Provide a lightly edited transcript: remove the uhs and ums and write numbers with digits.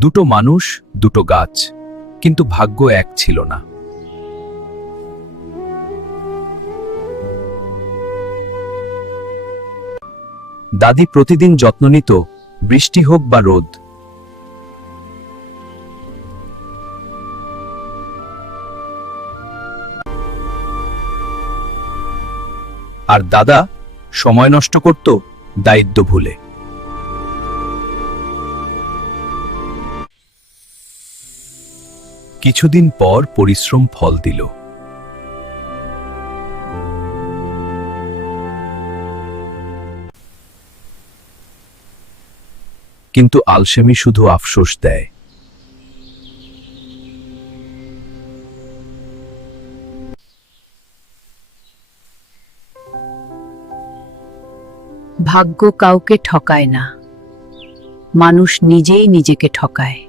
দুটো মানুষ, দুটো গাছ, কিন্তু ভাগ্য এক ছিল না। দাদি প্রতিদিন যত্ন নিত, বৃষ্টি হোক বা রোদ। আর দাদা সময় নষ্ট করত দায়িত্ব ভুলে। কিছুদিন পর পরিশ্রম ফল দিল। কিন্তু আলসেমি শুধু আফসোস দেয়। ভাগ্য কাউকে ঠকায় না, মানুষ নিজেই নিজেকে ঠকায়।